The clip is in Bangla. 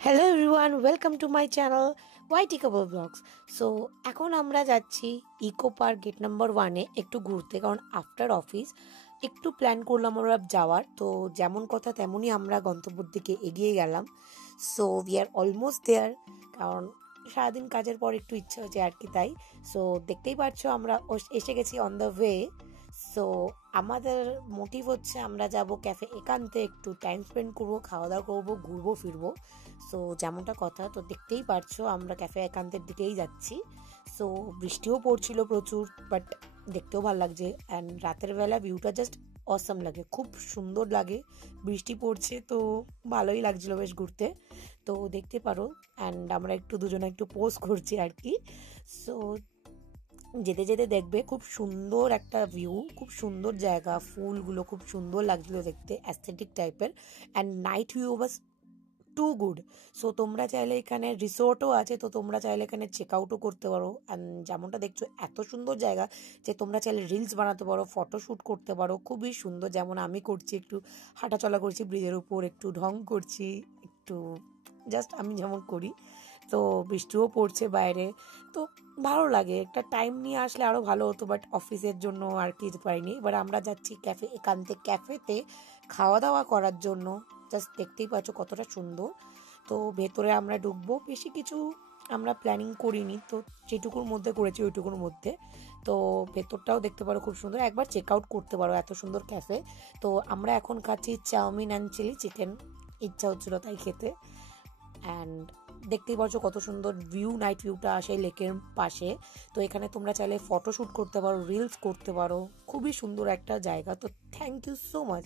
Hello everyone, welcome to my channel YT couple vlogs. So এখন আমরা যাচ্ছি ইকো পার্ক গেট নাম্বার 1-এ একটু ঘুরতে, কারণ আফটার অফিস একটু প্ল্যান করলাম আমরা যাওয়ার। তো যেমন কথা তেমনই আমরা গন্তব্যের দিকে এগিয়ে গেলাম। So we are almost there, কারণ সারাদিন কাজের পর একটু ইচ্ছা হচ্ছে আর কি, তাই। সো দেখতেই পাচ্ছো আমরা এসে গেছি অন দ্য ওয়ে। সো আমাদের মোটিভ হচ্ছে আমরা যাব ক্যাফে একান্তে, একটু টাইম স্পেন্ড করবো, খাওয়া দাওয়া করবো, ঘুরবো ফিরবো। সো যেমনটা কথা, তো দেখতেই পারছো আমরা ক্যাফে একান্তের দিকেই যাচ্ছি। সো বৃষ্টিও পড়ছিল প্রচুর, বাট দেখতেও ভালো লাগছে। অ্যান্ড রাতের বেলা ভিউটা জাস্ট অসাম লাগে, খুব সুন্দর লাগে। বৃষ্টি পড়ছে তো ভালোই লাগছিলো বেশ ঘুরতে, তো দেখতে পারো। অ্যান্ড আমরা একটু দুজনে একটু পোস্ট করছি আর কি। সো যেতে যেতে দেখবে খুব সুন্দর একটা ভিউ, খুব সুন্দর জায়গা, ফুলগুলো খুব সুন্দর লাগছিল দেখতে, অ্যাস্থেটিক টাইপের। And night view was too good. So তোমরা চাইলে এখানে রিসোর্টও আছে, তো তোমরা চাইলে এখানে চেক আউটও করতে পারো। অ্যান্ড যেমনটা দেখছো এত সুন্দর জায়গা যে তোমরা চাইলে রিলস বানাতে পারো, ফটোশ্যুট করতে পারো, খুবই সুন্দর। যেমন আমি করছি, একটু হাঁটাচলা করছি ব্রিজের উপর, একটু ঢং করছি, একটু জাস্ট আমি যেমন করি। তো বৃষ্টিও পড়ছে বাইরে, তো ভালো লাগে। একটা টাইম নিয়ে আসলে আরও ভালো হতো, বাট অফিসের জন্য আর কি যেতে পারিনি। এবার আমরা যাচ্ছি ক্যাফে একান্তে, ক্যাফেতে খাওয়া দাওয়া করার জন্য। জাস্ট দেখতেই পাচ্ছ কতটা সুন্দর। তো ভেতরে আমরা ঢুকবো, বেশি কিছু আমরা প্ল্যানিং করিনি, তো যেটুকুর মধ্যে করেছি ওইটুকুর মধ্যে। তো ভেতরটাও দেখতে পারো খুব সুন্দর, একবার চেক আউট করতে পারো, এত সুন্দর ক্যাফে। তো আমরা এখন খাচ্ছি চাউমিন অ্যান্ড চিলি চিকেন, ইচ্ছা হচ্ছিলো তাই খেতে। অ্যান্ড দেখতেই পাচ্ছ কত সুন্দর ভিউ, নাইট ভিউটা আসে লেকের পাশে। তো এখানে তোমরা চাইলে ফটোশ্যুট করতে পারো, রিলস করতে পারো, খুবই সুন্দর একটা জায়গা। তো থ্যাংক ইউ সো মাচ।